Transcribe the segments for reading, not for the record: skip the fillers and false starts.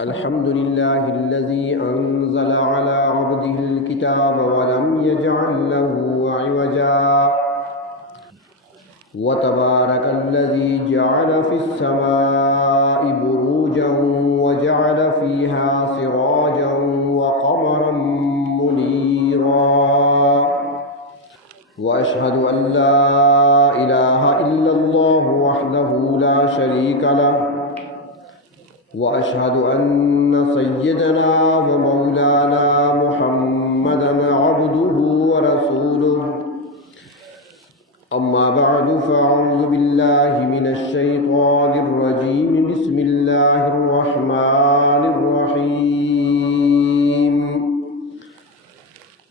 الحمد لله الذي أنزل على عبده الكتاب ولم يجعل له عوجا وتبارك الذي جعل في السماء بروجا وجعل فيها سراجا وقمرا منيرا وأشهد أن لا إله إلا الله وحده لا شريك له وأشهد أن سيدنا ومولانا محمدا عبده ورسوله أما بعد فأعوذ بالله من الشيطان الرجيم بسم الله الرحمن الرحيم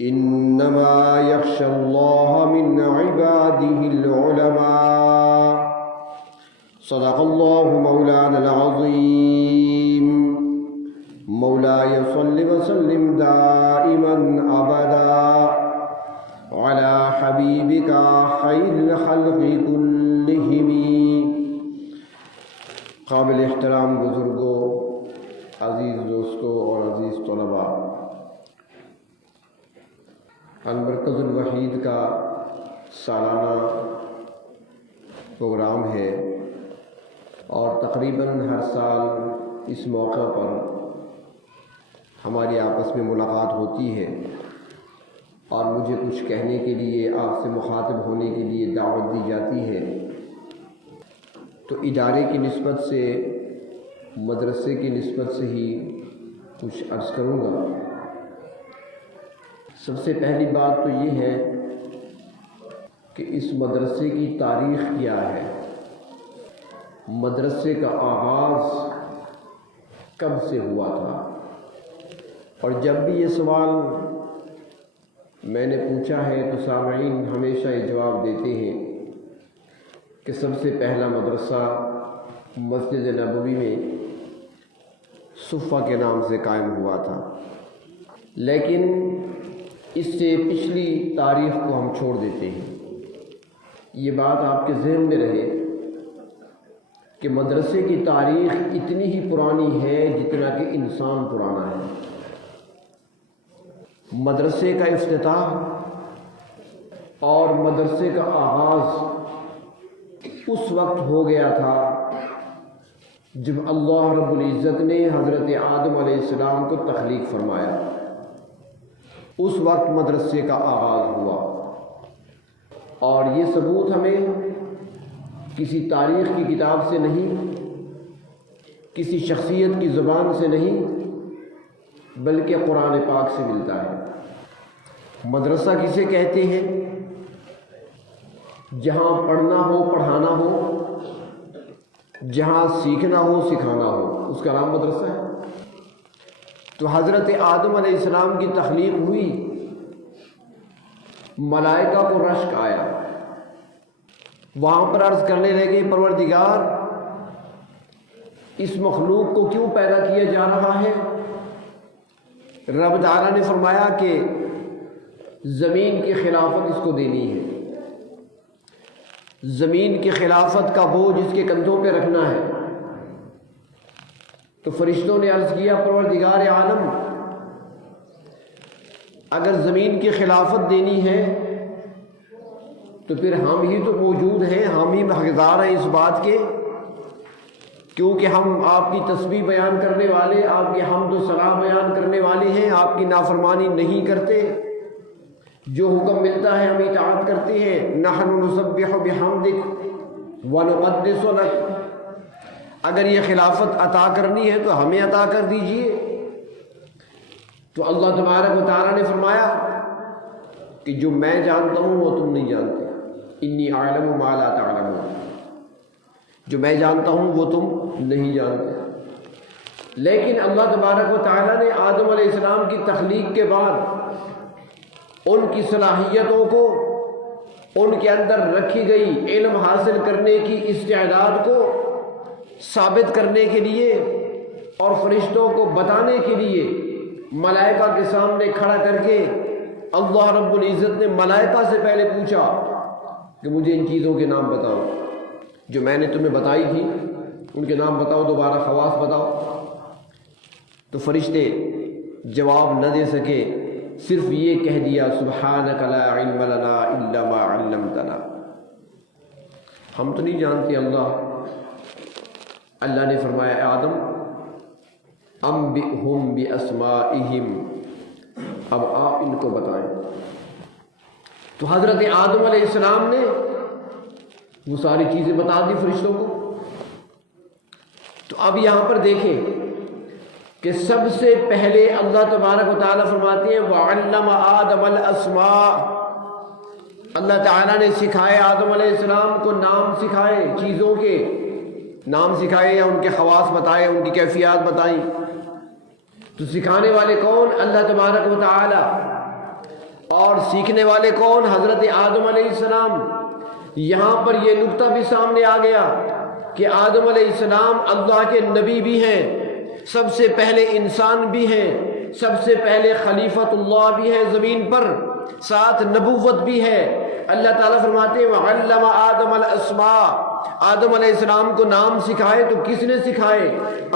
إنما يخشى الله من عباده العلماء صدق الله مولانا العظيم مولاي صل وسلم دائما أبدا على حبيبك خير الخلق كلهم. قابل احترام بزرگوں، عزیز دوستوں اور عزیز طلباء، المرکز الوحید کا سالانہ پروگرام ہے اور تقریباً ہر سال اس موقع پر ہماری آپس میں ملاقات ہوتی ہے اور مجھے کچھ کہنے کے لیے، آپ سے مخاطب ہونے کے لیے دعوت دی جاتی ہے. تو ادارے کی نسبت سے، مدرسے کی نسبت سے ہی کچھ عرض کروں گا. سب سے پہلی بات تو یہ ہے کہ اس مدرسے کی تاریخ کیا ہے، مدرسے کا آغاز کب سے ہوا تھا. اور جب بھی یہ سوال میں نے پوچھا ہے تو سامعین ہمیشہ یہ جواب دیتے ہیں کہ سب سے پہلا مدرسہ مسجد نبوی میں صفہ کے نام سے قائم ہوا تھا. لیکن اس سے پچھلی تاریخ کو ہم چھوڑ دیتے ہیں. یہ بات آپ کے ذہن میں رہے کہ مدرسے کی تاریخ اتنی ہی پرانی ہے جتنا کہ انسان پرانا ہے. مدرسے کا افتتاح اور مدرسے کا آغاز اس وقت ہو گیا تھا جب اللہ رب العزت نے حضرت آدم علیہ السلام کو تخلیق فرمایا. اس وقت مدرسے کا آغاز ہوا. اور یہ ثبوت ہمیں کسی تاریخ کی کتاب سے نہیں، کسی شخصیت کی زبان سے نہیں، بلکہ قرآن پاک سے ملتا ہے. مدرسہ کسے کہتے ہیں؟ جہاں پڑھنا ہو، پڑھانا ہو، جہاں سیکھنا ہو، سکھانا ہو، اس کا نام مدرسہ ہے. تو حضرت آدم علیہ السلام کی تخلیق ہوئی، ملائکہ کو رشک آیا، وہاں پر عرض کرنے لگے پروردگار اس مخلوق کو کیوں پیدا کیا جا رہا ہے؟ رب تعالیٰ نے فرمایا کہ زمین کی خلافت اس کو دینی ہے، زمین کی خلافت کا بوجھ اس کے کندھوں پہ رکھنا ہے. تو فرشتوں نے عرض کیا پروردگار عالم اگر زمین کی خلافت دینی ہے تو پھر ہم ہی تو موجود ہیں، ہم ہی حقدار ہیں اس بات کے، کیونکہ ہم آپ کی تسبیح بیان کرنے والے، آپ کی حمد و ثنا بیان کرنے والے ہیں، آپ کی نافرمانی نہیں کرتے، جو حکم ملتا ہے ہم اطاعت کرتے ہیں. نحن نسبح بحمدک ونقدس لک. اگر یہ خلافت عطا کرنی ہے تو ہمیں عطا کر دیجئے. تو اللہ تبارک و تعالیٰ نے فرمایا کہ جو میں جانتا ہوں وہ تم نہیں جانتے. انی اعلم ما لا تعلمون. جو میں جانتا ہوں وہ تم نہیں جانتے. لیکن اللہ تبارک و تعالیٰ نے آدم علیہ السلام کی تخلیق کے بعد ان کی صلاحیتوں کو، ان کے اندر رکھی گئی علم حاصل کرنے کی استعداد کو ثابت کرنے کے لیے اور فرشتوں کو بتانے کے لیے ملائکہ کے سامنے کھڑا کر کے اللہ رب العزت نے ملائکہ سے پہلے پوچھا کہ مجھے ان چیزوں کے نام بتاؤ جو میں نے تمہیں بتائی تھی، ان کے نام بتاؤ، دوبارہ خواص بتاؤ. تو فرشتے جواب نہ دے سکے، صرف یہ کہہ دیا سبحانک لا علم لنا الا ما علمتنا، ہم تو نہیں جانتے اللہ نے فرمایا اے آدم انبئہم باسمائہم، اب آپ ان کو بتائیں۔ تو حضرت آدم علیہ السلام نے وہ ساری چیزیں بتا دی فرشتوں کو۔ تو اب یہاں پر دیکھیں کہ سب سے پہلے اللہ تبارک و تعالیٰ فرماتے ہیں وَعَلَّمَ آدَمَ الْأَسْمَاءَ، اللہ تعالیٰ نے سکھائے آدم علیہ السلام کو، نام سکھائے، چیزوں کے نام سکھائے یا ان کے خواص بتائے، ان کی کیفیات بتائیں۔ تو سکھانے والے کون؟ اللہ تبارک و تعالیٰ، اور سیکھنے والے کون؟ حضرت آدم علیہ السلام۔ یہاں پر یہ نقطہ بھی سامنے آ گیا کہ آدم علیہ السلام اللہ کے نبی بھی ہیں، سب سے پہلے انسان بھی ہیں، سب سے پہلے خلیفۃ اللہ بھی ہیں زمین پر، ساتھ نبوت بھی ہے۔ اللہ تعالیٰ فرماتے ہیں وَعَلَّمَ آدَمَ الْأَسْمَاءَ، آدم علیہ السلام کو نام سکھائے۔ تو کس نے سکھائے؟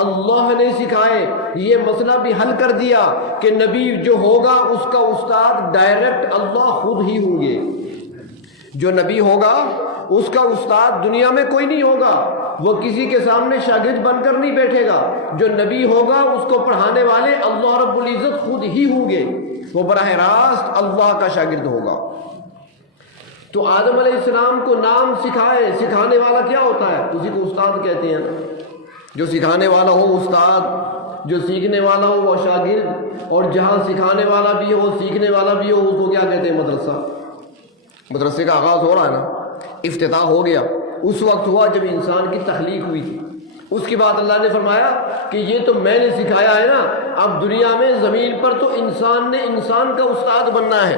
اللہ نے سکھائے۔ یہ مسئلہ بھی حل کر دیا کہ نبی جو ہوگا اس کا استاد ڈائریکٹ اللہ خود ہی ہوں گے۔ جو نبی ہوگا اس کا استاد دنیا میں کوئی نہیں ہوگا، وہ کسی کے سامنے شاگرد بن کر نہیں بیٹھے گا۔ جو نبی ہوگا اس کو پڑھانے والے اللہ رب العزت خود ہی ہوں گے، وہ براہ راست اللہ کا شاگرد ہوگا۔ تو آدم علیہ السلام کو نام سکھائے۔ سکھانے والا کیا ہوتا ہے؟ اسی کو استاد کہتے ہیں۔ جو سکھانے والا ہو استاد، جو سیکھنے والا ہو وہ شاگرد، اور جہاں سکھانے والا بھی ہو سیکھنے والا بھی ہو اس کو کیا کہتے ہیں؟ مدرسہ۔ مدرسے کا آغاز ہو رہا ہے نا، افتتاح ہو گیا، اس وقت ہوا جب انسان کی تخلیق ہوئی تھی۔ اس کے بعد اللہ نے فرمایا کہ یہ تو میں نے سکھایا ہے نا، اب دنیا میں زمین پر تو انسان نے انسان کا استاد بننا ہے،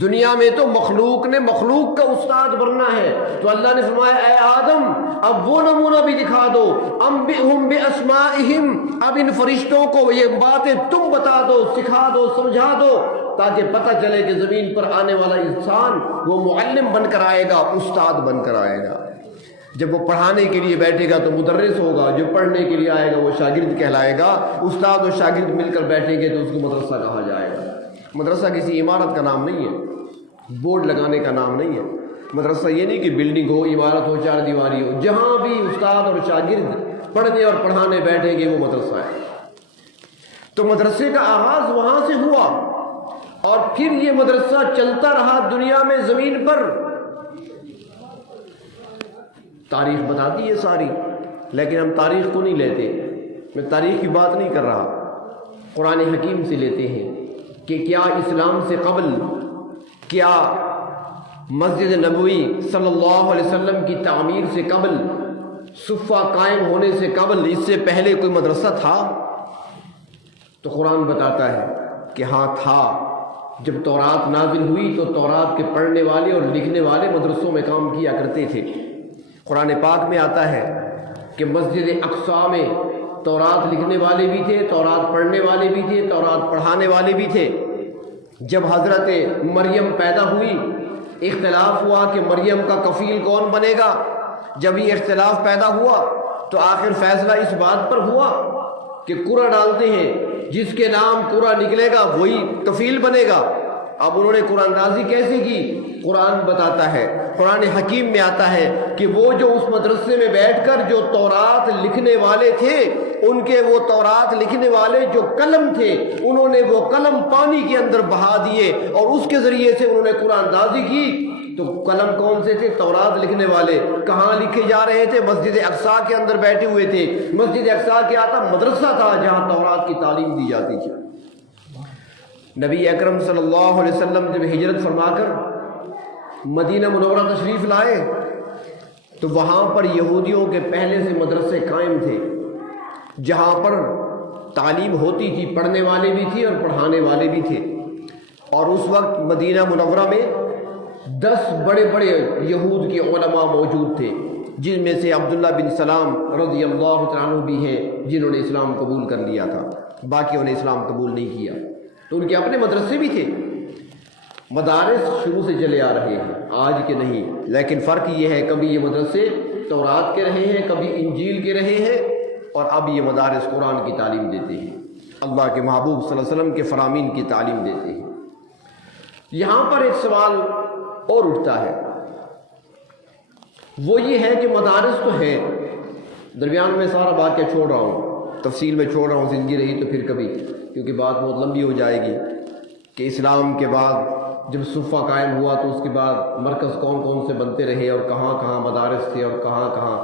دنیا میں تو مخلوق نے مخلوق کا استاد بننا ہے۔ تو اللہ نے فرمایا اے آدم اب وہ نمونہ بھی دکھا دو، انبئہم باسمائہم، اب ان فرشتوں کو یہ باتیں تم بتا دو، سکھا دو، سمجھا دو، تاکہ پتہ چلے کہ زمین پر آنے والا انسان وہ معلم بن کر آئے گا، استاد بن کر آئے گا۔ جب وہ پڑھانے کے لیے بیٹھے گا تو مدرس ہوگا، جو پڑھنے کے لیے آئے گا وہ شاگرد کہلائے گا۔ استاد اور شاگرد مل کر بیٹھیں گے تو اس کو مدرسہ کہا جائے گا۔ مدرسہ کسی عمارت کا نام نہیں ہے، بورڈ لگانے کا نام نہیں ہے۔ مدرسہ یہ نہیں کہ بلڈنگ ہو، عمارت ہو، چار دیواری ہو، جہاں بھی استاد اور شاگرد پڑھنے اور پڑھانے بیٹھیں گے وہ مدرسہ ہے۔ تو مدرسے کا آغاز وہاں سے ہوا، اور پھر یہ مدرسہ چلتا رہا دنیا میں، زمین پر۔ تاریخ بتاتی ہے ساری، لیکن ہم تاریخ کو نہیں لیتے۔ میں تاریخ کی بات نہیں کر رہا، قرآن حکیم سے لیتے ہیں کہ کیا اسلام سے قبل، کیا مسجد نبوی صلی اللہ علیہ وسلم کی تعمیر سے قبل، صفہ قائم ہونے سے قبل، اس سے پہلے کوئی مدرسہ تھا؟ تو قرآن بتاتا ہے کہ ہاں تھا۔ جب تورات نازل ہوئی تو تورات کے پڑھنے والے اور لکھنے والے مدرسوں میں کام کیا کرتے تھے۔ قرآن پاک میں آتا ہے کہ مسجد اقصیٰ میں تورات لکھنے والے بھی تھے، تورات پڑھنے والے بھی تھے، تورات پڑھانے والے بھی تھے۔ جب حضرت مریم پیدا ہوئی، اختلاف ہوا کہ مریم کا کفیل کون بنے گا۔ جب یہ اختلاف پیدا ہوا تو آخر فیصلہ اس بات پر ہوا کہ قرعہ ڈالتے ہیں، جس کے نام قرعہ نکلے گا وہی کفیل بنے گا۔ اب انہوں نے قرآن اندازی کیسے کی؟ قرآن بتاتا ہے، قرآن حکیم میں آتا ہے کہ وہ جو اس مدرسے میں بیٹھ کر جو تورات لکھنے والے تھے، ان کے وہ تورات لکھنے والے جو قلم تھے، انہوں نے وہ قلم پانی کے اندر بہا دیے اور اس کے ذریعے سے انہوں نے قرآن اندازی کی۔ تو قلم کون سے تھے؟ تورات لکھنے والے۔ کہاں لکھے جا رہے تھے؟ مسجد اقصیٰ کے اندر بیٹھے ہوئے تھے۔ مسجد اقصیٰ کیا تھا؟ مدرسہ تھا جہاں تورات کی تعلیم دی جاتی تھی۔ نبی اکرم صلی اللہ علیہ وسلم جب ہجرت فرما کر مدینہ منورہ تشریف لائے تو وہاں پر یہودیوں کے پہلے سے مدرسے قائم تھے، جہاں پر تعلیم ہوتی تھی، پڑھنے والے بھی تھے اور پڑھانے والے بھی تھے۔ اور اس وقت مدینہ منورہ میں 10 بڑے بڑے یہود کے علماء موجود تھے، جن میں سے عبداللہ بن سلام رضی اللہ تعالیٰ عنہ بھی ہیں، جنہوں نے اسلام قبول کر لیا تھا، باقیوں نے اسلام قبول نہیں کیا۔ تو ان کے اپنے مدرسے بھی تھے۔ مدارس شروع سے چلے آ رہے ہیں، آج کے نہیں، لیکن فرق یہ ہے کبھی یہ مدرسے تورات کے رہے ہیں، کبھی انجیل کے رہے ہیں، اور اب یہ مدارس قرآن کی تعلیم دیتے ہیں۔ اللہ کے محبوب صلی اللہ علیہ وسلم کے فرامین کی تعلیم دیتے ہیں۔ یہاں پر ایک سوال اور اٹھتا ہے، وہ یہ ہے کہ مدارس تو ہیں، درمیان میں سارا واقعہ چھوڑ رہا ہوں، تفصیل میں چھوڑ رہا ہوں، زندگی رہی تو پھر کبھی، کیونکہ بات بہت لمبی ہو جائے گی کہ اسلام کے بعد جب صفہ قائم ہوا تو اس کے بعد مرکز کون کون سے بنتے رہے اور کہاں کہاں مدارس تھے اور کہاں کہاں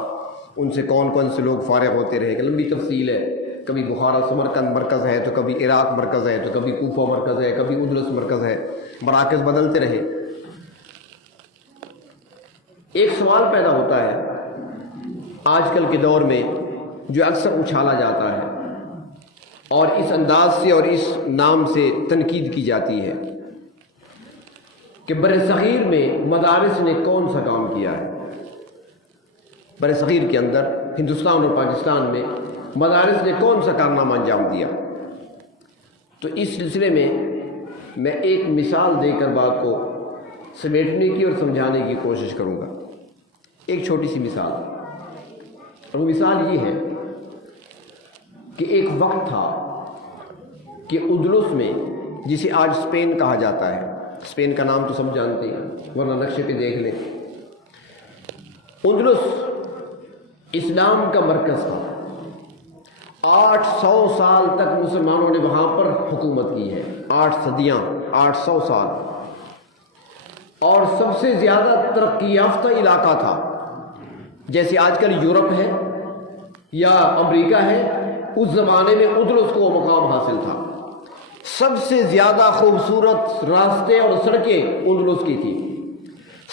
ان سے کون کون سے لوگ فارغ ہوتے رہے، کہ لمبی تفصیل ہے۔ کبھی بخارا سمرقند مرکز ہے تو کبھی عراق مرکز ہے تو کبھی کوفہ مرکز ہے، کبھی اندلس مرکز ہے، مراکز بدلتے رہے۔ ایک سوال پیدا ہوتا ہے آج کل کے دور میں جو اکثر اچھالا جاتا ہے اور اس انداز سے اور اس نام سے تنقید کی جاتی ہے کہ برصغیر میں مدارس نے کون سا کام کیا ہے۔ برصغیر کے اندر ہندوستان اور پاکستان میں مدارس نے کون سا کارنامہ انجام دیا۔ تو اس سلسلے میں میں ایک مثال دے کر بات کو سمیٹنے کی اور سمجھانے کی کوشش کروں گا۔ ایک چھوٹی سی مثال، اور وہ مثال یہ ہے کہ ایک وقت تھا کہ اندلس میں، جسے آج اسپین کہا جاتا ہے، اسپین کا نام تو سب جانتے ہیں ورنہ نقشے پہ دیکھ لیں، اندلس اسلام کا مرکز تھا۔ 800 سال تک مسلمانوں نے وہاں پر حکومت کی ہے، 8 صدیاں، 800 سال، اور سب سے زیادہ ترقی یافتہ علاقہ تھا۔ جیسے آج کل یورپ ہے یا امریکہ ہے، اس زمانے میں اندلس کو وہ مقام حاصل تھا۔ سب سے زیادہ خوبصورت راستے اور سڑکیں اندلس کی تھی،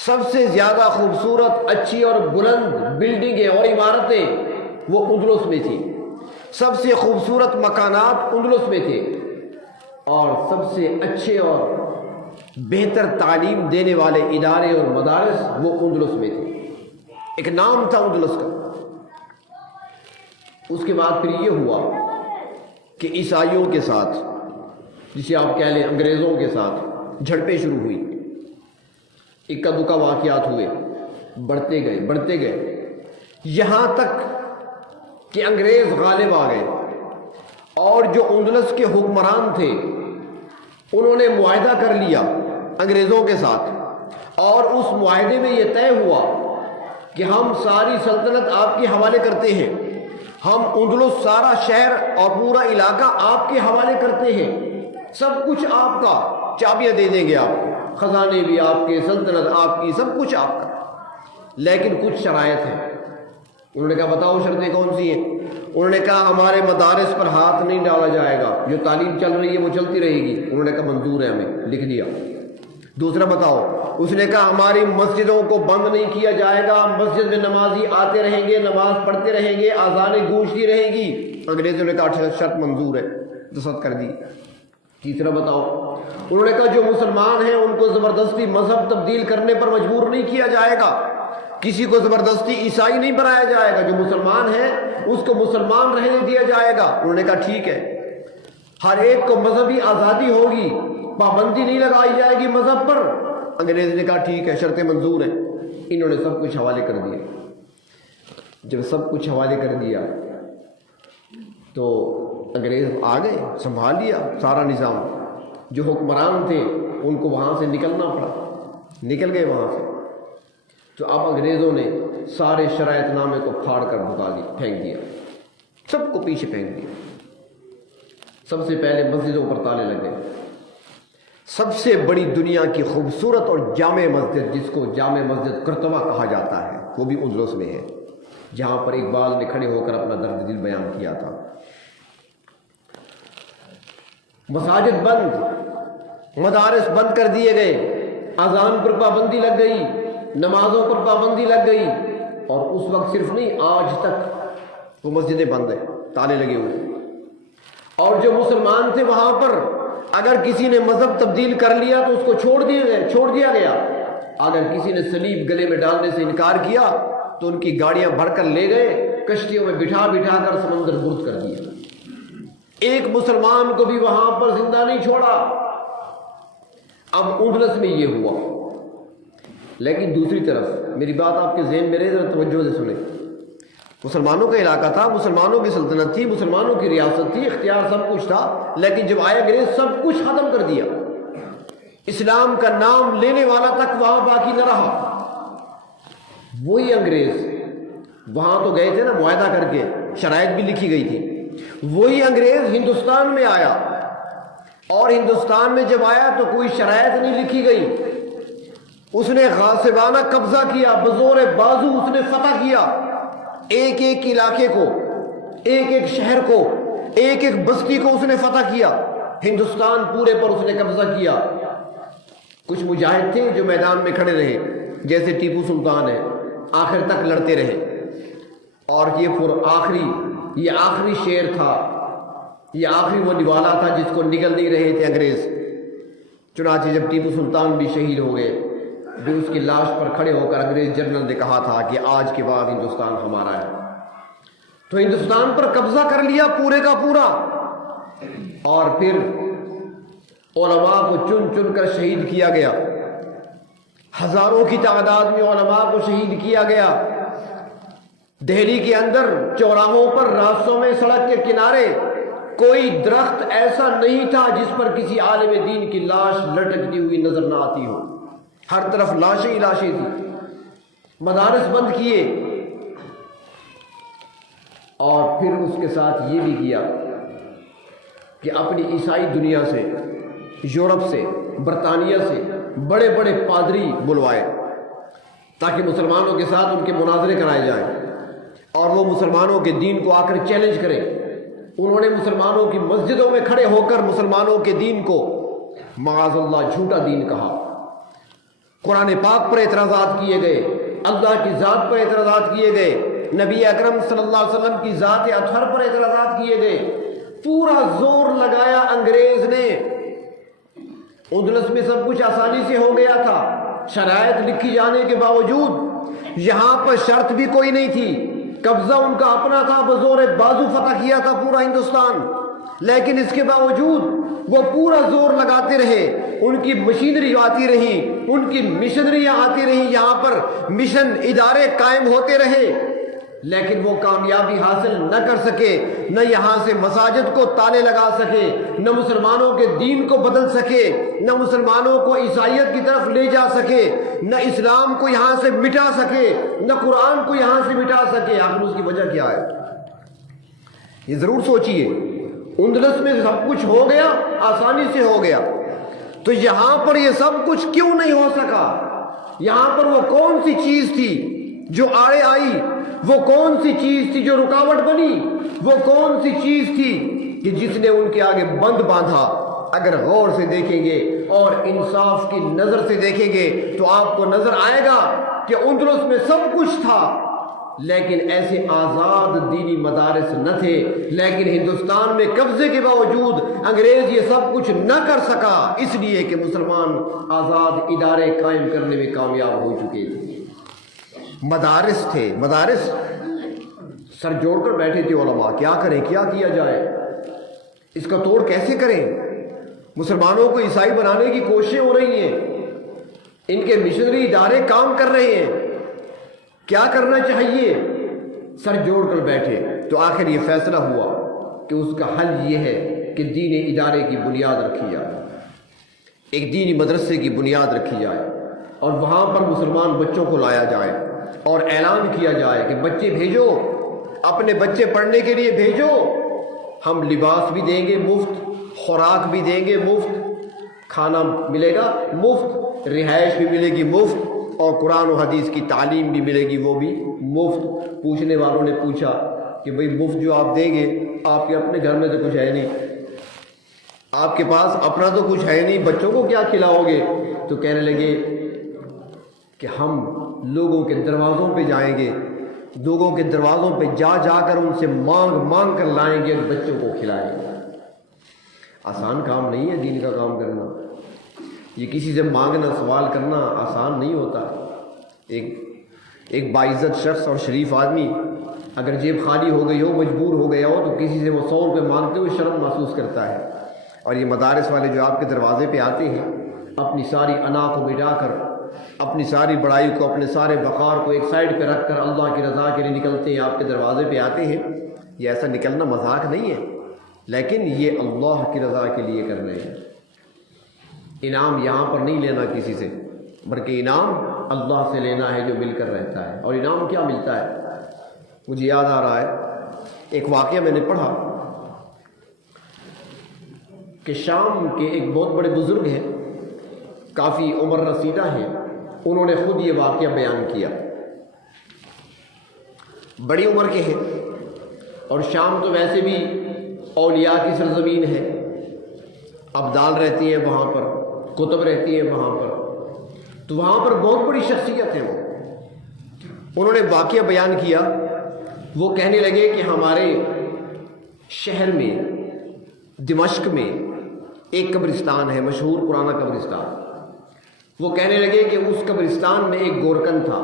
سب سے زیادہ خوبصورت اچھی اور بلند بلڈنگیں اور عمارتیں وہ اندلس میں تھی، سب سے خوبصورت مکانات اندلس میں تھے، اور سب سے اچھے اور بہتر تعلیم دینے والے ادارے اور مدارس وہ اندلس میں تھے۔ ایک نام تھا اندلس کا۔ اس کے بعد پھر یہ ہوا کہ عیسائیوں کے ساتھ، جسے آپ کہہ لیں انگریزوں کے ساتھ جھڑپیں شروع ہوئی، اکا دکا واقعات ہوئے، بڑھتے گئے یہاں تک کہ انگریز غالب آ گئے، اور جو اندلس کے حکمران تھے انہوں نے معاہدہ کر لیا انگریزوں کے ساتھ، اور اس معاہدے میں یہ طے ہوا کہ ہم ساری سلطنت آپ کے حوالے کرتے ہیں، ہم اندلس سارا شہر اور پورا علاقہ آپ کے حوالے کرتے ہیں، سب کچھ آپ کا، چابیاں دے دیں گے آپ کو، خزانے بھی آپ کے، سلطنت آپ کی، سب کچھ آپ کا، لیکن کچھ شرائط ہیں۔ انہوں نے کہا بتاؤ شرطیں کون سی ہیں؟ انہوں نے کہا ہمارے مدارس پر ہاتھ نہیں ڈالا جائے گا، جو تعلیم چل رہی ہے وہ چلتی رہے گی۔ انہوں نے کہا منظور ہے، ہمیں لکھ دیا۔ دوسرا بتاؤ، اس نے کہا ہماری مسجدوں کو بند نہیں کیا جائے گا، مسجد میں نمازی آتے رہیں گے، نماز پڑھتے رہیں گے، آذانیں گونجتی رہیں گی۔ انگریزوں نے کہا شرط منظور ہے، دستخط کر دی۔ تیسرا بتاؤ، انہوں نے کہا جو مسلمان ہیں ان کو زبردستی مذہب تبدیل کرنے پر مجبور نہیں کیا جائے گا، کسی کو زبردستی عیسائی نہیں بنایا جائے گا، جو مسلمان ہے اس کو مسلمان رہنے دیا جائے گا۔ انہوں نے کہا ٹھیک ہے، ہر ایک کو مذہبی آزادی ہوگی، پابندی نہیں لگائی جائے گی مذہب پر۔ انگریز نے کہا ٹھیک ہے، شرطیں منظور ہیں۔ انہوں نے سب کچھ حوالے کر دیا۔ جب سب کچھ حوالے کر دیا تو انگریز آ گئے، سنبھال لیا سارا نظام۔ جو حکمران تھے ان کو وہاں سے نکلنا پڑا، نکل گئے وہاں سے۔ تو اب انگریزوں نے سارے شرائط نامے کو پھاڑ کر پھینک دیا، سب کو پیچھے پھینک دیا۔ سب سے پہلے مسجدوں پر تالے لگے۔ سب سے بڑی دنیا کی خوبصورت اور جامع مسجد، جس کو جامع مسجد قرطبہ کہا جاتا ہے، وہ بھی اندلس میں ہے، جہاں پر اقبال نے کھڑے ہو کر اپنا درد دل بیان کیا تھا۔ مساجد بند، مدارس بند کر دیے گئے، اذان پر پابندی لگ گئی، نمازوں پر پابندی لگ گئی، اور اس وقت صرف نہیں، آج تک وہ مسجدیں بند ہیں، تالے لگے ہوئے۔ اور جو مسلمان تھے وہاں پر اگر کسی نے مذہب تبدیل کر لیا تو اس کو چھوڑ دیا گیا۔ اگر کسی نے صلیب گلے میں ڈالنے سے انکار کیا تو ان کی گاڑیاں بھر کر لے گئے، کشتیوں میں بٹھا کر سمندر گرد کر دیا۔ ایک مسلمان کو بھی وہاں پر زندہ نہیں چھوڑا۔ اب اندلس میں یہ ہوا، لیکن دوسری طرف میری بات آپ کے ذہن میں رہے، ذرا توجہ سے سنیں۔ مسلمانوں کا علاقہ تھا، مسلمانوں کی سلطنت تھی، مسلمانوں کی ریاست تھی، اختیار سب کچھ تھا، لیکن جب آیا انگریز سب کچھ ختم کر دیا، اسلام کا نام لینے والا تک وہاں باقی نہ رہا۔ وہی انگریز وہاں تو گئے تھے نا معاہدہ کر کے، شرائط بھی لکھی گئی تھی، وہی انگریز ہندوستان میں آیا، اور ہندوستان میں جب آیا تو کوئی شرائط نہیں لکھی گئی، اس نے غاصبانہ قبضہ کیا، بزور بازو اس نے فتح کیا، ایک ایک علاقے کو، ایک ایک شہر کو، ایک ایک بستی کو اس نے فتح کیا، ہندوستان پورے پر اس نے قبضہ کیا۔ کچھ مجاہد تھے جو میدان میں کھڑے رہے، جیسے ٹیپو سلطان ہے، آخر تک لڑتے رہے، اور یہ آخری شیر تھا، یہ آخری وہ نوالا تھا جس کو نگل نہیں رہے تھے انگریز۔ چنانچہ جب ٹیپو سلطان بھی شہید ہو گئے، بھی اس کی لاش پر کھڑے ہو کر انگریز جنرل نے کہا تھا کہ آج کے بعد ہندوستان ہمارا ہے۔ تو ہندوستان پر قبضہ کر لیا پورے کا پورا، اور پھر علماء کو چن چن کر شہید کیا گیا، ہزاروں کی تعداد میں علماء کو شہید کیا گیا۔ دہلی کے اندر چوراہوں پر، راستوں میں، سڑک کے کنارے کوئی درخت ایسا نہیں تھا جس پر کسی عالم دین کی لاش لٹکتی ہوئی نظر نہ آتی ہو، ہر طرف لاشیں ہی لاشیں تھی۔ مدارس بند کیے، اور پھر اس کے ساتھ یہ بھی کیا کہ اپنی عیسائی دنیا سے، یورپ سے، برطانیہ سے بڑے بڑے پادری بلوائے تاکہ مسلمانوں کے ساتھ ان کے مناظرے کرائے جائیں، اور وہ مسلمانوں کے دین کو آ کر چیلنج کریں۔ انہوں نے مسلمانوں کی مسجدوں میں کھڑے ہو کر مسلمانوں کے دین کو معاذ اللہ جھوٹا دین کہا، قرآن پاک پر اعتراضات کیے گئے، اللہ کی ذات پر اعتراضات کیے گئے، نبی اکرم صلی اللہ علیہ وسلم کی ذات اطہر پر اعتراضات کیے گئے۔ پورا زور لگایا انگریز نے۔ اندلس میں سب کچھ آسانی سے ہو گیا تھا، شرائط لکھی جانے کے باوجود، یہاں پر شرط بھی کوئی نہیں تھی، قبضہ ان کا اپنا تھا، بزور بازو فتح کیا تھا پورا ہندوستان، لیکن اس کے باوجود وہ پورا زور لگاتے رہے، ان کی مشینری آتی رہی، ان کی مشنریاں آتی رہی، یہاں پر مشن ادارے قائم ہوتے رہے، لیکن وہ کامیابی حاصل نہ کر سکے، نہ یہاں سے مساجد کو تالے لگا سکے، نہ مسلمانوں کے دین کو بدل سکے، نہ مسلمانوں کو عیسائیت کی طرف لے جا سکے، نہ اسلام کو یہاں سے مٹا سکے، نہ قرآن کو یہاں سے مٹا سکے۔ آخر اس کی وجہ کیا ہے؟ یہ ضرور سوچئے۔ اندلس میں سب کچھ ہو گیا، آسانی سے ہو گیا، تو یہاں پر یہ سب کچھ کیوں نہیں ہو سکا؟ یہاں پر وہ کون سی چیز تھی جو آڑے آئی؟ وہ کون سی چیز تھی جو رکاوٹ بنی؟ وہ کون سی چیز تھی کہ جس نے ان کے آگے بند باندھا؟ اگر غور سے دیکھیں گے اور انصاف کی نظر سے دیکھیں گے تو آپ کو نظر آئے گا کہ اندلس میں سب کچھ تھا، لیکن ایسے آزاد دینی مدارس نہ تھے، لیکن ہندوستان میں قبضے کے باوجود انگریز یہ سب کچھ نہ کر سکا، اس لیے کہ مسلمان آزاد ادارے قائم کرنے میں کامیاب ہو چکے تھے۔ مدارس تھے، مدارس سر جوڑ کر بیٹھے تھے علماء، کیا کریں، کیا کیا جائے، اس کا توڑ کیسے کریں؟ مسلمانوں کو عیسائی بنانے کی کوششیں ہو رہی ہیں، ان کے مشنری ادارے کام کر رہے ہیں، کیا کرنا چاہیے؟ سر جوڑ کر بیٹھے، تو آخر یہ فیصلہ ہوا کہ اس کا حل یہ ہے کہ دین ادارے کی بنیاد رکھی جائے، ایک دینی مدرسے کی بنیاد رکھی جائے، اور وہاں پر مسلمان بچوں کو لایا جائے، اور اعلان کیا جائے کہ بچے بھیجو، اپنے بچے پڑھنے کے لیے بھیجو، ہم لباس بھی دیں گے مفت، خوراک بھی دیں گے مفت، کھانا ملے گا مفت، رہائش بھی ملے گی مفت، اور قرآن و حدیث کی تعلیم بھی ملے گی وہ بھی مفت۔ پوچھنے والوں نے پوچھا کہ بھئی مفت جو آپ دیں گے، آپ کے اپنے گھر میں تو کچھ ہے نہیں، آپ کے پاس اپنا تو کچھ ہے نہیں، بچوں کو کیا کھلاؤ گے؟ تو کہنے لگے کہ ہم لوگوں کے دروازوں پہ جائیں گے، لوگوں کے دروازوں پہ جا جا کر ان سے مانگ مانگ کر لائیں گے اور بچوں کو کھلائیں گے۔ آسان کام نہیں ہے دین کا کام کرنا، یہ کسی سے مانگنا، سوال کرنا آسان نہیں ہوتا۔ ایک باعزت شخص اور شریف آدمی اگر جیب خالی ہو گئی ہو، مجبور ہو گیا ہو، تو کسی سے وہ 100 روپے مانگتے ہوئے شرم محسوس کرتا ہے۔ اور یہ مدارس والے جو آپ کے دروازے پہ آتے ہیں، اپنی ساری انا کو مٹا کر اپنی ساری بڑائی کو، اپنے سارے وقار کو ایک سائڈ پہ رکھ کر اللہ کی رضا کے لیے نکلتے ہیں، آپ کے دروازے پہ آتے ہیں، یہ ایسا نکلنا مذاق نہیں ہے، لیکن یہ اللہ کی رضا کے لیے کر رہے ہیں۔ انعام یہاں پر نہیں لینا کسی سے، بلکہ انعام اللہ سے لینا ہے جو مل کر رہتا ہے۔ اور انعام کیا ملتا ہے؟ مجھے یاد آ رہا ہے ایک واقعہ میں نے پڑھا کہ شام کے ایک بہت بڑے بزرگ ہیں، کافی عمر رسیدہ ہیں، انہوں نے خود یہ واقعہ بیان کیا۔ بڑی عمر کے ہیں اور شام تو ویسے بھی اولیاء کی سرزمین ہے، ابدال رہتی ہیں وہاں پر، کتب رہتی ہیں وہاں پر، تو وہاں پر بہت بڑی شخصیت ہے وہ۔ انہوں نے واقعہ بیان کیا، وہ کہنے لگے کہ ہمارے شہر میں دمشق میں ایک قبرستان ہے، مشہور پرانا قبرستان۔ وہ کہنے لگے کہ اس قبرستان میں ایک گورکن تھا،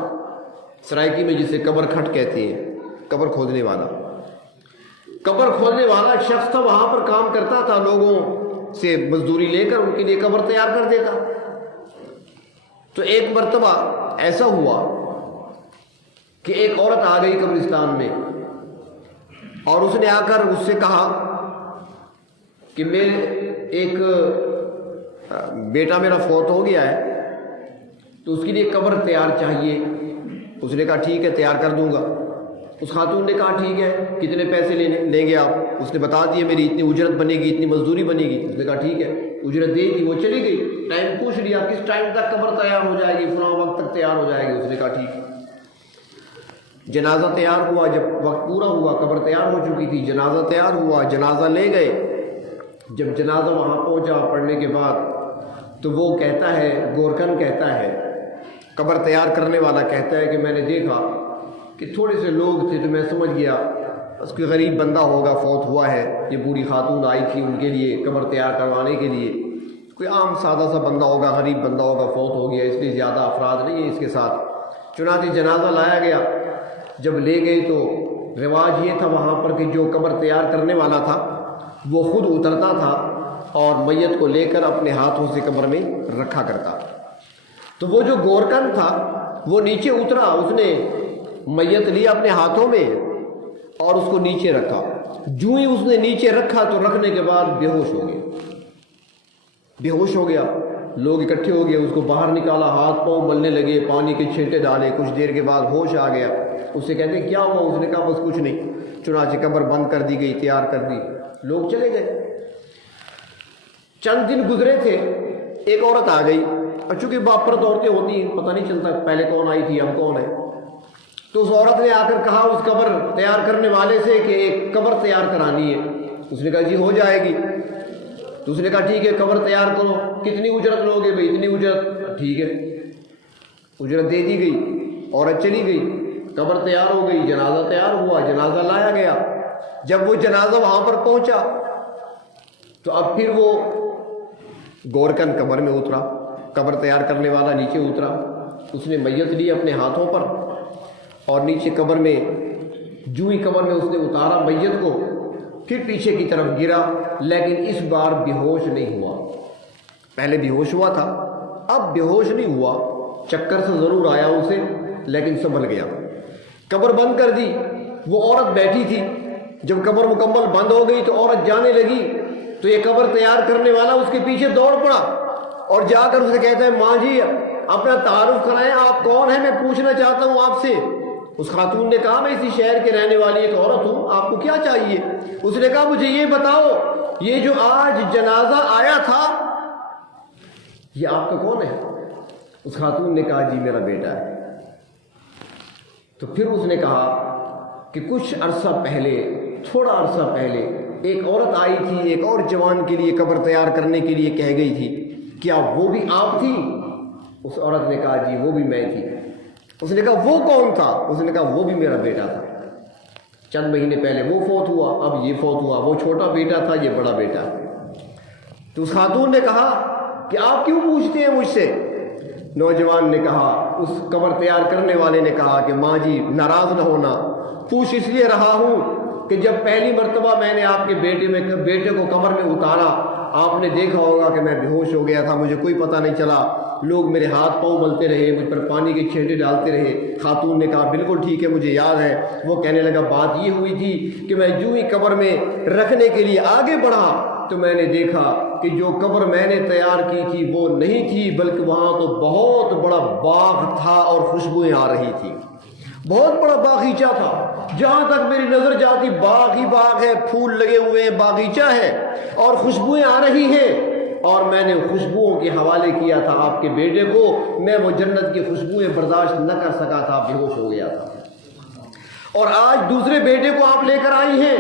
سرائکی میں جسے قبر کھٹ کہتے ہیں، قبر کھودنے والا۔ قبر کھودنے والا ایک شخص تھا، وہاں پر کام کرتا تھا، لوگوں سے مزدوری لے کر ان کے لیے قبر تیار کر دیتا۔ تو ایک مرتبہ ایسا ہوا کہ ایک عورت آ گئی قبرستان میں، اور اس نے آ کر اس سے کہا کہ میرے ایک بیٹا میرا فوت ہو گیا ہے، تو اس کے لیے قبر تیار چاہیے۔ اس نے کہا ٹھیک ہے، تیار کر دوں گا۔ اس خاتون نے کہا ٹھیک ہے، کتنے پیسے لیں گے آپ؟ اس نے بتا دیا میری اتنی اجرت بنے گی، اتنی مزدوری بنے گی۔ اس نے کہا ٹھیک ہے، اجرت دے دی۔ وہ چلی گئی، ٹائم پوچھ لیا کس ٹائم تک قبر تیار ہو جائے گی، فلاں وقت تک تیار ہو جائے گی۔ اس نے کہا ٹھیک۔ جنازہ تیار ہوا، جب وقت پورا ہوا، قبر تیار ہو چکی تھی، جنازہ تیار ہوا، جنازہ لے گئے۔ جب جنازہ وہاں پہنچا پڑھنے کے بعد، تو وہ کہتا ہے، گورکن کہتا ہے، قبر تیار کرنے والا کہتا ہے کہ میں نے دیکھا کہ تھوڑے سے لوگ تھے، تو میں سمجھ گیا اس کوئی غریب بندہ ہوگا، فوت ہوا ہے، یہ بوڑھی خاتون آئی تھی ان کے لیے قبر تیار کروانے کے لیے، کوئی عام سادہ سا بندہ ہوگا، غریب بندہ ہوگا، فوت ہو گیا، اس لیے زیادہ افراد نہیں ہے اس کے ساتھ۔ چنانچہ جنازہ لایا گیا، جب لے گئے تو رواج یہ تھا وہاں پر کہ جو قبر تیار کرنے والا تھا وہ خود اترتا تھا اور میت کو لے کر اپنے ہاتھوں سے قبر میں رکھا کرتا۔ تو وہ جو گورکن تھا وہ نیچے اترا، اس نے میت لیا اپنے ہاتھوں میں اور اس کو نیچے رکھا۔ جو ہی اس نے نیچے رکھا تو رکھنے کے بعد بے ہوش ہو گیا، بے ہوش ہو گیا۔ لوگ اکٹھے ہو گئے، اس کو باہر نکالا، ہاتھ پاؤں ملنے لگے، پانی کے چھینٹے ڈالے، کچھ دیر کے بعد ہوش آ گیا۔ اس سے کہتے کیا ہوا؟ اس نے کہا بس کچھ نہیں۔ چنانچہ قبر بند کر دی گئی، تیار کر دی، لوگ چلے گئے۔ چند دن گزرے تھے، ایک عورت آ گئی، اور چونکہ باپرت عورتیں ہوتی ہیں، پتہ نہیں چلتا پہلے کون آئی تھی اب کون ہے، تو اس عورت نے آ کر کہا اس قبر تیار کرنے والے سے کہ ایک قبر تیار کرانی ہے۔ اس نے کہا جی ہو جائے گی۔ تو اس نے کہا ٹھیک ہے، قبر تیار کرو، کتنی اجرت لوگے بھائی؟ اتنی اجرت، ٹھیک ہے، اجرت دے دی گئی، عورت چلی گئی، قبر تیار ہو گئی، جنازہ تیار ہوا، جنازہ لایا گیا۔ جب وہ جنازہ وہاں پر پہنچا تو اب پھر وہ گورکن قبر میں اترا، قبر تیار کرنے والا نیچے اترا، اس نے میت لی اپنے ہاتھوں پر اور نیچے قبر میں، جو ہی قبر میں اس نے اتارا میت کو، پھر پیچھے کی طرف گرا، لیکن اس بار بے ہوش نہیں ہوا۔ پہلے بے ہوش ہوا تھا، اب بے ہوش نہیں ہوا، چکر سے ضرور آیا اسے، لیکن سنبھل گیا۔ قبر بند کر دی، وہ عورت بیٹھی تھی، جب قبر مکمل بند ہو گئی تو عورت جانے لگی، تو یہ قبر تیار کرنے والا اس کے پیچھے دوڑ پڑا اور جا کر اسے کہتا ہے ماں جی اپنا تعارف کرائیں، آپ کون ہیں، میں پوچھنا چاہتا ہوں آپ سے۔ اس خاتون نے کہا میں اسی شہر کے رہنے والی ایک عورت ہوں، آپ کو کیا چاہیے؟ اس نے کہا مجھے یہ بتاؤ، یہ جو آج جنازہ آیا تھا یہ آپ کا کون ہے؟ اس خاتون نے کہا جی میرا بیٹا ہے۔ تو پھر اس نے کہا کہ کچھ عرصہ پہلے، تھوڑا عرصہ پہلے ایک عورت آئی تھی، ایک اور جوان کے لیے قبر تیار کرنے کے لیے کہہ گئی تھی، کیا وہ بھی آپ تھی؟ اس عورت نے کہا جی وہ بھی میں تھی۔ اس نے کہا وہ کون تھا؟ اس نے کہا وہ بھی میرا بیٹا تھا، چند مہینے پہلے وہ فوت ہوا، اب یہ فوت ہوا، وہ چھوٹا بیٹا تھا، یہ بڑا بیٹا۔ تو اس خاتون نے کہا کہ آپ کیوں پوچھتے ہیں مجھ سے؟ نوجوان نے کہا، اس قبر تیار کرنے والے نے کہا کہ ماں جی ناراض نہ ہونا، پوچھ اس لیے رہا ہوں کہ جب پہلی مرتبہ میں نے آپ کے بیٹے کو قبر میں اتارا آپ نے دیکھا ہوگا کہ میں بے ہوش ہو گیا تھا، مجھے کوئی پتہ نہیں چلا، لوگ میرے ہاتھ پاؤں ملتے رہے، مجھ پر پانی کے چھینٹے ڈالتے رہے۔ خاتون نے کہا بالکل ٹھیک ہے، مجھے یاد ہے۔ وہ کہنے لگا بات یہ ہوئی تھی کہ میں جو ہی قبر میں رکھنے کے لیے آگے بڑھا تو میں نے دیکھا کہ جو قبر میں نے تیار کی تھی وہ نہیں تھی، بلکہ وہاں تو بہت بڑا باغ تھا اور خوشبوئیں آ رہی تھی، بہت بڑا باغیچہ تھا، جہاں تک میری نظر جاتی باغ ہی باغ ہے، پھول لگے ہوئے ہیں، باغیچہ ہے اور خوشبوئیں آ رہی ہیں۔ اور میں نے خوشبوؤں کے حوالے کیا تھا آپ کے بیٹے کو، میں وہ جنت کی خوشبوئیں برداشت نہ کر سکا تھا، بے ہوش ہو گیا تھا۔ اور آج دوسرے بیٹے کو آپ لے کر آئی ہیں،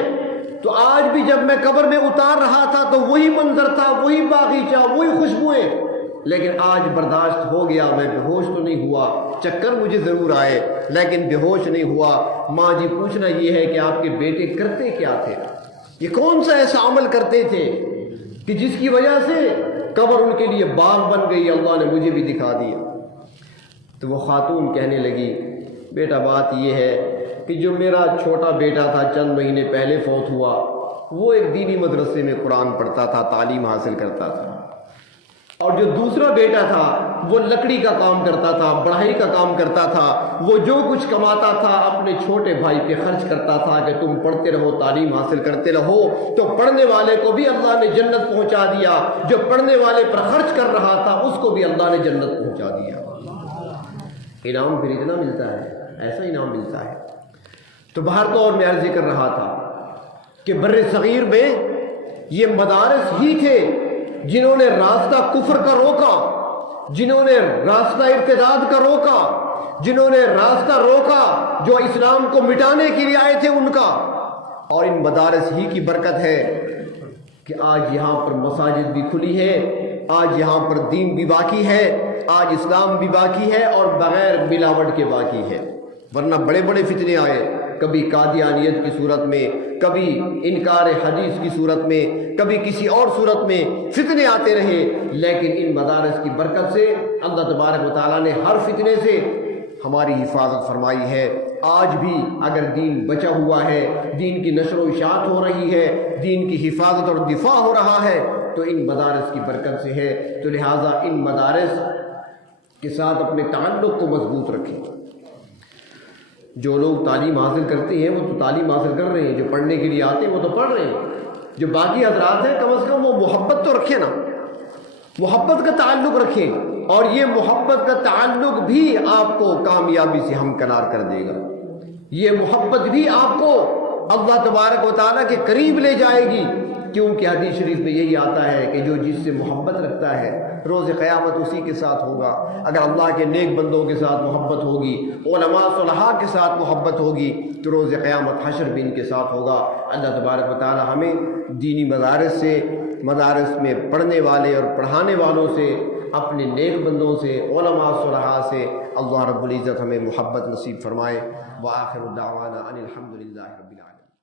تو آج بھی جب میں قبر میں اتار رہا تھا تو وہی منظر تھا، وہی باغیچہ، وہی خوشبوئیں، لیکن آج برداشت ہو گیا، میں بے ہوش تو نہیں ہوا، چکر مجھے ضرور آئے لیکن بے ہوش نہیں ہوا۔ ماں جی پوچھنا یہ ہے کہ آپ کے بیٹے کرتے کیا تھے؟ یہ کون سا ایسا عمل کرتے تھے کہ جس کی وجہ سے قبر ان کے لیے باغ بن گئی؟ اللہ نے مجھے بھی دکھا دیا۔ تو وہ خاتون کہنے لگی بیٹا بات یہ ہے کہ جو میرا چھوٹا بیٹا تھا چند مہینے پہلے فوت ہوا، وہ ایک دینی مدرسے میں قرآن پڑھتا تھا، تعلیم حاصل کرتا تھا، اور جو دوسرا بیٹا تھا وہ لکڑی کا کام کرتا تھا، بڑھائی کا کام کرتا تھا، وہ جو کچھ کماتا تھا اپنے چھوٹے بھائی پہ خرچ کرتا تھا کہ تم پڑھتے رہو، تعلیم حاصل کرتے رہو۔ تو پڑھنے والے کو بھی اللہ نے جنت پہنچا دیا، جو پڑھنے والے پر خرچ کر رہا تھا اس کو بھی اللہ نے جنت پہنچا دیا۔ انعام پھر اتنا ملتا ہے، ایسا انعام ملتا ہے۔ تو بہر طور میں عرض کر رہا تھا کہ بر صغیر میں یہ مدارس ہی تھے جنہوں نے راستہ کفر کا روکا، جنہوں نے راستہ ارتداد کا روکا، جنہوں نے راستہ روکا جو اسلام کو مٹانے کے لیے آئے تھے ان کا۔ اور ان مدارس ہی کی برکت ہے کہ آج یہاں پر مساجد بھی کھلی ہے، آج یہاں پر دین بھی باقی ہے، آج اسلام بھی باقی ہے اور بغیر ملاوٹ کے باقی ہے۔ ورنہ بڑے بڑے فتنے آئے، کبھی قادیانیت کی صورت میں، کبھی انکار حدیث کی صورت میں، کبھی کسی اور صورت میں فتنے آتے رہے، لیکن ان مدارس کی برکت سے اللہ تبارک و تعالیٰ نے ہر فتنے سے ہماری حفاظت فرمائی ہے۔ آج بھی اگر دین بچا ہوا ہے، دین کی نشر و اشاعت ہو رہی ہے، دین کی حفاظت اور دفاع ہو رہا ہے تو ان مدارس کی برکت سے ہے۔ تو لہٰذا ان مدارس کے ساتھ اپنے تعلق کو مضبوط رکھیں۔ جو لوگ تعلیم حاصل کرتے ہیں وہ تو تعلیم حاصل کر رہے ہیں، جو پڑھنے کے لیے آتے ہیں وہ تو پڑھ رہے ہیں، جو باقی حضرات ہیں کم از کم وہ محبت تو رکھیں نا، محبت کا تعلق رکھیں، اور یہ محبت کا تعلق بھی آپ کو کامیابی سے ہمکنار کر دے گا، یہ محبت بھی آپ کو اللہ تبارک و تعالیٰ کے قریب لے جائے گی، کیونکہ حدیث شریف میں یہی آتا ہے کہ جو جس سے محبت رکھتا ہے روز قیامت اسی کے ساتھ ہوگا۔ اگر اللہ کے نیک بندوں کے ساتھ محبت ہوگی، علماء صلحاء کے ساتھ محبت ہوگی تو روز قیامت حشر بھی ان کے ساتھ ہوگا۔ اللہ تبارک و تعالی ہمیں دینی مدارس سے، مدارس میں پڑھنے والے اور پڑھانے والوں سے، اپنے نیک بندوں سے، علماء صلحاء سے اللہ رب العزت ہمیں محبت نصیب فرمائے۔ وآخر دعوانا ان الحمد للہ رب العالمین۔